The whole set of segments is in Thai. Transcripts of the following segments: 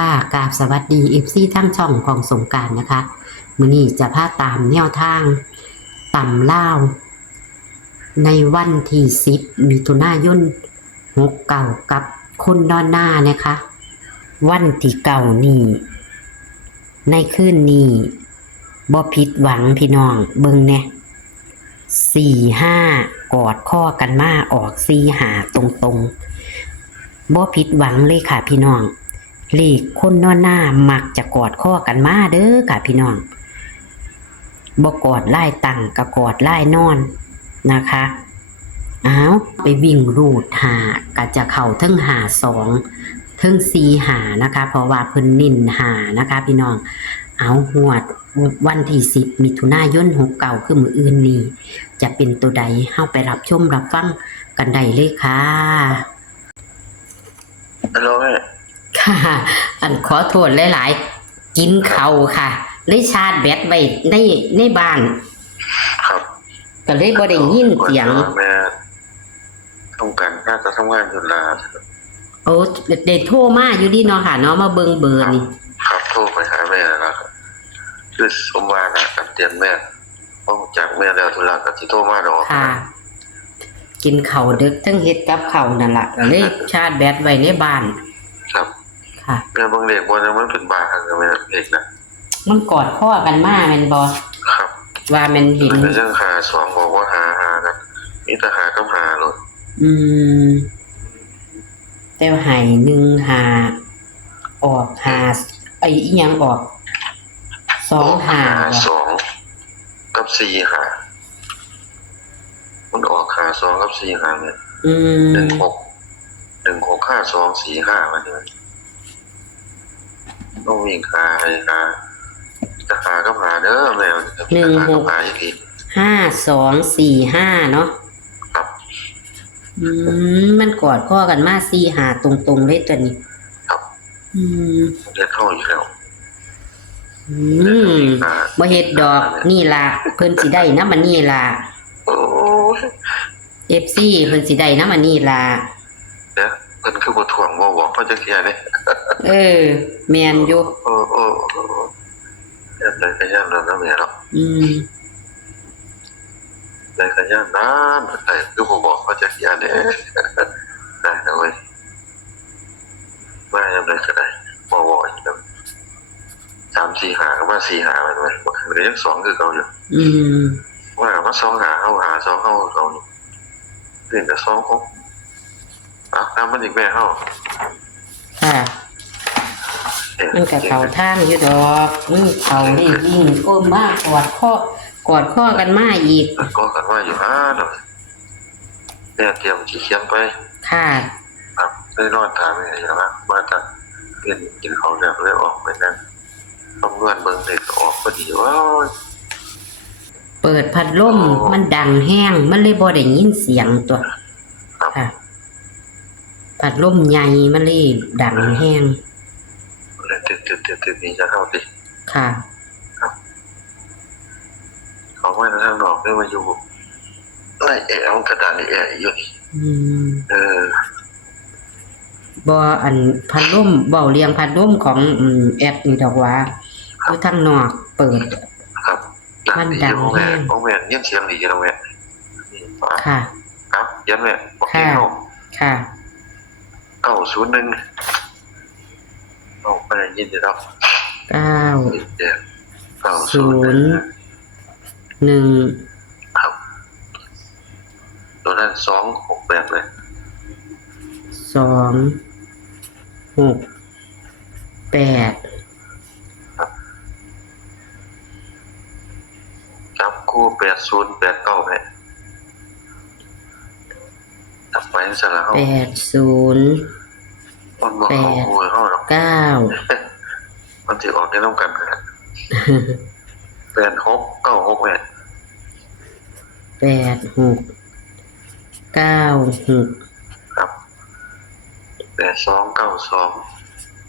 กราบสวัสดีFCทั้งช่องของสงกรานต์นะคะมื้อนี้จะพาตามแนวทางตำลาวในวันที่10มิถุนายน69กับคุณดอนนานะคะวันที่เก่านี้ในคืนนี้บ่ผิดหวังพี่น้องเบิ่งแน่4-5กอดข้อกันมาออก4-5ตรงๆบ่ผิดหวังเลยค่ะพี่น้องเลขคนนอนหน้ามักจะกอดข้อกันมาเด้อค่ะพี่น้องบ่กอดไล่ตังกับกอดไล่นอนนะคะไปวิ่งรูดหาก็จะเข้าทั้งหา2ทั้ง4หานะคะเพราะว่าเพิ่นเน้นหานะคะพี่น้องหวดวันที่10มิถุนายน69คือมื้ออื่นนี้จะเป็นตัวใดเฮาไปรับชมรับฟังกันได้เลยค่ะฮัลโหลแม่ค่ะขอโทษหลายๆกินเขาค่ะเลยชาร์จแบตไว้ในบ้านครับก็เลยบ่ได้ยินเสียงแม่ต้องการน่าจะทำงานอยู่ลาโอ้ได้โทรมาอยู่ดีเนาะค่ะเนาะมาเบิ่งเบอร์นี่ครับโทรไปหาแม่แล้วครับคือสมมานะกันเตือนแม่ต้องจากแม่แล้วธุระก็สิโทรมาดอกค่ะกินข้าวดึกทั้งเฮ็ดกับข้าวนั่นล่ะก็เลยชาร์จแบตไว้ในบ้านครับค่ะแม่บางเด็กบ่ได้มันเป็นบ้ากันแม่เด็กนะมันกอดข้อกันมาแม่นบ่ครับว่ามันเห็นเรื่องหา2บอกว่าหากันมีแต่หากับหาโลดแต่ว่าให้1หาออกหาอีหยังออก2หา2กับ4หามันออกหา2กับ4หาเนี่ย165245มันเนี่ยต้องวิ่งหาจะหากับหาเด้อแม่165245เนาะครับมันกอดข้อกันมา4-5ตรงๆเลยตัวนี้ครับเรียกเข้าอยู่แล้วบ่เฮ็ดดอกนี่ล่ะเพิ่นสิได้นำอันนี้ล่ะโอ้ FC เพิ่นสิได้นำอันนี้ล่ะเด้อเพิ่นคือบ่ถ่วงบ่บอกเพิ่นจะเคลียร์เด้แม่นอยู่ได้ก็ย่านแล้วนะแม่เนาะได้ก็ย่านนั้นแต่คือบ่บอกเพิ่นจะเคลียร์เด้ได้นะเว้ยมาอย่างไรก็ได้บ่บอกอีกแล้ว3-4หาก็มา4หามันไว้บ่คือยัง2คือเก่าอยู่ว่ามา2หาเฮาหา2เฮาเก่าอยู่ตื่นแต่2ของตามมันอีกแม่เฮาค่ะมันก็เข้าทางอยู่ดอกเขานี่ยิ่งโอ้มากกอดข้อกันมาอีกกอดกันมาอยู่เนาะเนี่ยเตรียมสิเขียนไปค่ะครับได้นอนถามอย่างนี้นะมาจากกินของแล้วเลยออกไปนั่นต้องนวดเบิ่งเลยออกพอดีว้าวเปิดพัดลมมันดังแห้งมันเลยบ่ได้ยินเสียงตัวค่ะพัดลมใหญ่มันเลยดังแห้งเลยตึกนี้จะเข้าติค่ะครับเขาว่าทางนอกได้มาอยู่ไล่เอากระดานนี่อยู่บ่อันพัดลมเว้าเรียงพัดลมของแอดนี่ดอกว่าอยู่ทางนอกเปิดครับมันดังแห้งแม่ยินเสียงดีแล้วแม่ค่ะครับยันแม่บอกให้เฮาค่ะ901เอาไปยินดีแล้ว901ครับตัวนั้น268เลย268ครับจับคู่8089แม่จับไว้ซะแล้วมันบอกเขามันสิออกได้ต้องกันครับ8696แม่8696ครับ8292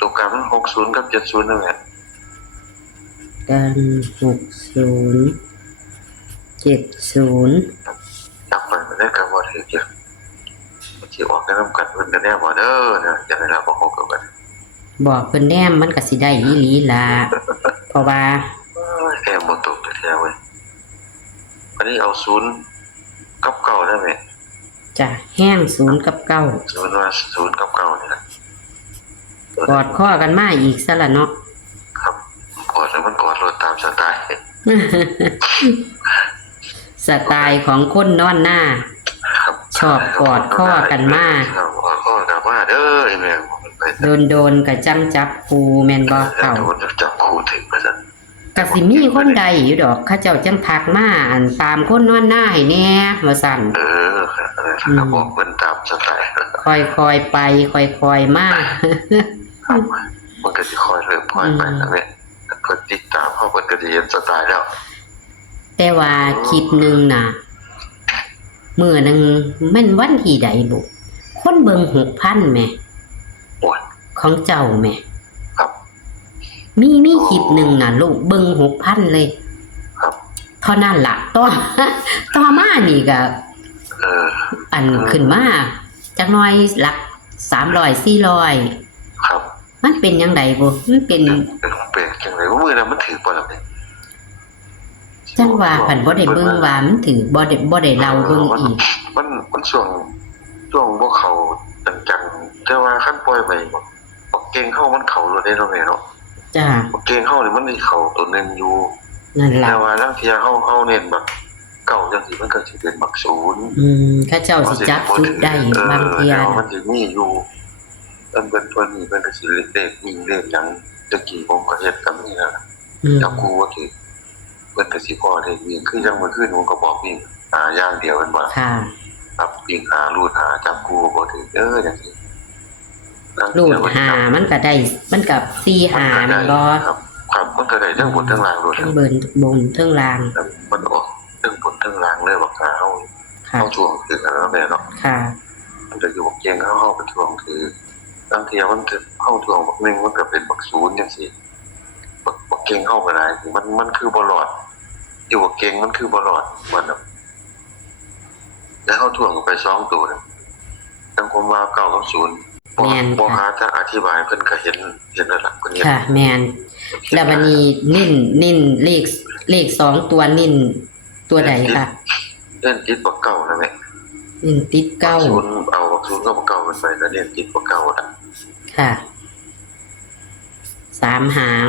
ตัวกลางมัน60กับ70นั่นแหละกัน60 70 ถึงจะมันสิออกกันนำกันเพิ่นก็แน่บ่เด้อนะจังได๋ล่ะบ่เข้ากัน บอกเพิ่นแนมมันก็สิได้อีหลีล่ะเพราะว่า แค่บ่ตกแท้ๆเว้ยอันนี้เอา0กับ9ได้ไหม จะแห้ง0 กับ 9 0ว่า0กับ9นี่ล่ะ กอดข้อกันมาอีกซะละเนาะ ครับกอดแล้วมันกอดรถตามสไตล์ สไตล์ของคนนอนหน้า ครับ ชอบกอดข้อกันมา ครับกอดข้อกันมาเด้อไอ้แม่ไป โดนๆก็จังจับคูแม่นบ่เก่า โดนจับคู่ถึงว่าซั่น ก็สิมีคนใดอยู่ดอกเขาเจ้าจังทักมาอันตามคนนอนหน้าให้แหน่ว่าซั่น ครับบอกเพิ่นตามสไตล์ ค่อยๆไปค่อยๆมา ครับมันก็สิค่อยเริ่มค่อยไปนะแม่เพิ่นติดตามเฮาเพิ่นก็สิเห็นสไตล์แล้ว แต่ว่าคลิปหนึงน่ะมื้อหนึงแม่นวันที่ใดบุคนเบิ่ง 6,000 แหม โอ้ย ของเจ้าแหม ครับ มีคลิปหนึงน่ะลูกเบิ่ง 6,000 เลย ครับ เท่านั้นล่ะต่อมานี่ก็ เออ อันขึ้นมาจักหน่อยหลัก300 400 ครับ มันเป็นจังไดบ่มันเป็น เป็นจังได๋มื้อนั้นมันถือบ่ล่ะแม่ จังว่าผันบ่ได้เบิ่งว่ามันถือบ่ได้เล่าเบิ่งอีก มันช่วงบ่เข้าจังๆแต่ว่าคันปล่อยไปบ่เก่งเข้ามันเข้าเลยได้เนาะแม่เนาะ จ้า บ่เก่งเข้านี่มันสิเข้าตัวนึงอยู่ นั่นล่ะ แต่ว่าลางเที่ยเฮาเน้นแบบเก่าจังซี่มันก็สิเป็นบักศูนย์ เขาเจ้าสิจับจุดได้บางเที่ย แต่ว่ามั น่ะ นสิมีอยู่เพิ่นนี่เพิ่นก็สิเลขวิ่งเลขหยังตะกี้ผมก็เฮ็ดกับนี่ล่ะ จับครูว่าคือเพิ่นก็สิพอได้วิ่งคือจังเมื่อคืนผมก็บอกวิ่งอย่างเดียวมันว่า ค่ะ ครับวิ่งรูดจับครูบ่ถึงจังซี่ รูดหามันก็ได้มันก็4หาแม่นบ่ ครับครับมันก็ได้ทั้งบนทั้งล่างรูด ทั้งเบิ่นบนทั้งล่าง มันออกทั้งบนทั้งล่างเลยบอกเฮา ค่ะ เฮาช่วงคือกันแล้วแม่เนาะ ค่ะ มันจะอยู่บอกเกียงเฮาเป็นช่วงคือบางทีมันจะเฮาช่วงบักนึงมันก็เป็นบักศูนย์จังซี่บักเกียงเฮาก็ได้มันคือบ่รอดอยู่บักเกียงมันคือบ่รอดมันน่ะแล้วเฮาท่วงไป2ตัวนึงจังผมว่า9กับ0บ่หาจะอธิบายเพิ่นก็เห็นแล้วล่ะเพิ่นเห็น ค่ะแม่นแล้วบัดนี้นิ่นเลข2ตัวนิ่นตัวใดค่ะ เล่นติดบักเก่านะแม่ นิ่นติด บักศูนย์เอาบักศูนย์ก็บักเก่ามันไปแล้วเล่นติดบักเก่าน่ะ 9ค่ะ3หาง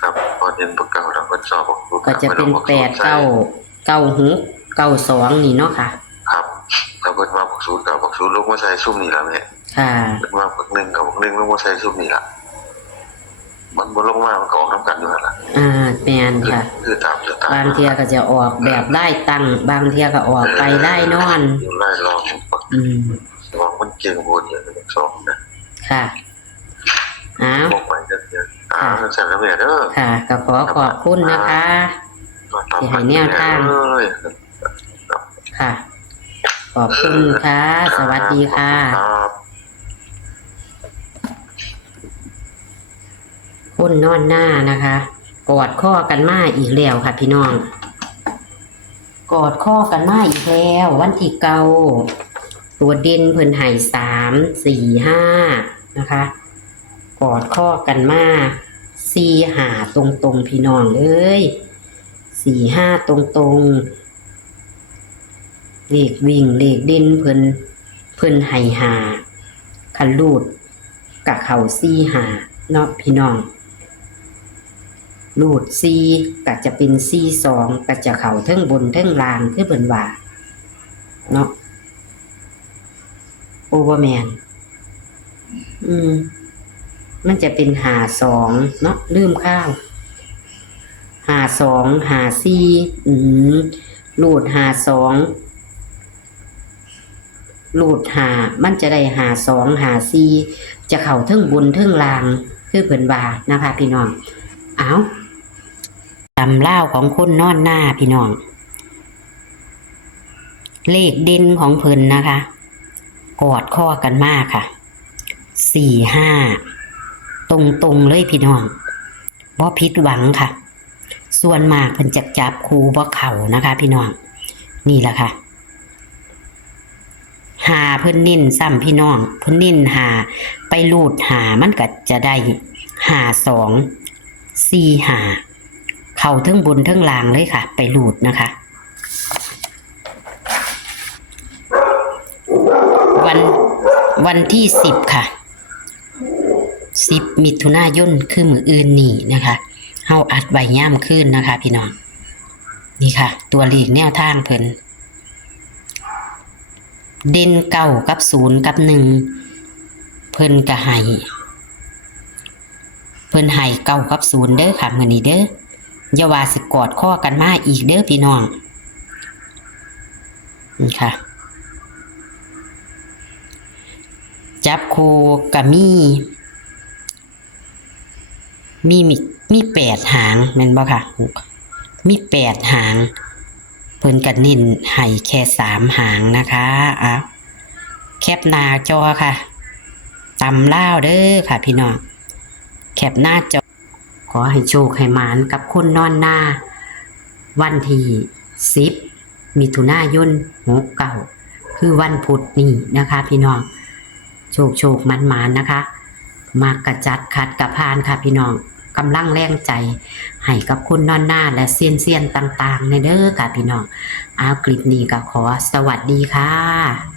ครับพอเล่นบักเก่าแล้วก็สอบบักศูนย์ ก็จะเป็น8 9 6 9 2นี่เนาะค่ะ ครับถ้าเพิ่นว่าบักศูนย์กับบักศูนย์ลงมาใส่ซุ่มนี่ล่ะแม่ ค่ะ เพิ่นว่าบัก1กับบัก1ลงมาใส่ซุ่มนี่ล่ะมันบ่ลงมามันก็ออกนํกันอยู่นั่นล่ะ แม่นค่ะ คือตามสไตล์ บางเทียก็จะออกแบบไล่ตั้งบางเทียก็ออกไปไล่นอน อยู่ไล่รองบัก อืม สองมันเก่งโหดอย่างบักสองนะ ค่ะอ้าว บอกไปจังซี่สั่นแล้วแม่เด้อ ค่ะก็ขอบคุณนะคะ ที่ให้แนวทาง ค่ะ ขอบคุณค่ะ สวัสดีค่ะ ครับ คุณนอนหน้านะคะ กอดข้อกันมาอีกแล้วค่ะพี่น้อง กอดข้อกันมาอีกแล้ว วันที่เก้าตัวเด่นเพิ่นให้3 4 5นะคะ กอดข้อกันมา4 5ตรงๆพี่น้องเอ้ย4 5ตรงๆเลขวิ่งเลขเด่นเพิ่นให้5คันรูดกะเข้า4 5เนาะพี่น้องรูด4ก็จะเป็น4 2ก็จะเข้าเทิงบนเทิงล่างคือเพิ่นว่าเนาะโอเวอร์แมนมันจะเป็น52เนาะลืมข้าว52 54รูด52รูด5มันจะได้52 54จะเข้าเทิงบนเทิงล่างคือเพิ่นว่านะคะพี่น้องเอาตำเล่าของคนนอนหน้าพี่น้องเลขเด่นของเพิ่นนะคะกอดข้อกันมากค่ะ4 5ตรงเลยพี่น้องบ่ผิดหวังค่ะส่วนมากเพิ่นจับครูบ่เข้านะคะพี่น้องนี่แหละค่ะ หาเพิ่นเน้นซ้ำพี่น้องเพิ่นเน้นหาไปรูดหามันก็จะได้หาสองสี่หาเข้าเทั้งบนเทั้งล่างเลยค่ะ ไปรูดนะคะวันที่10ค่ะ10 มิถุนายนคือมื้ออื่นนี่นะคะเฮาอัดไว้ย่ำคืนนะคะพี่น้องนี่ค่ะตัวเลขแนวทางเพิ่นเด่น9กับ0กับ1เพิ่นก็ให้9กับ0เด้อค่ะมื้อนี้เด้ออย่าว่าสิกอดข้อกันมาอีกเด้อพี่น้องนี่ค่ะจับคู่ก็มี8หางแม่นบ่ค่ะมี8หางเพิ่นก็เน้นให้แค่3หางนะคะแคปหน้าจอค่ะตำลาวเด้อค่ะพี่น้องแคปหน้าจอขอให้โชคให้หมานกับคนนอนหน้าวันที่10 มิถุนายน69คือวันพุธนี่นะคะพี่น้องโชคมันนะคะมากระจัดขัดกระพานค่ะพี่น้องกำลังแรงใจให้กับคุณนอนหน้าและเซียนต่างๆในเด้อค่ะพี่น้องคลิปนี้ก็ขอสวัสดีค่ะ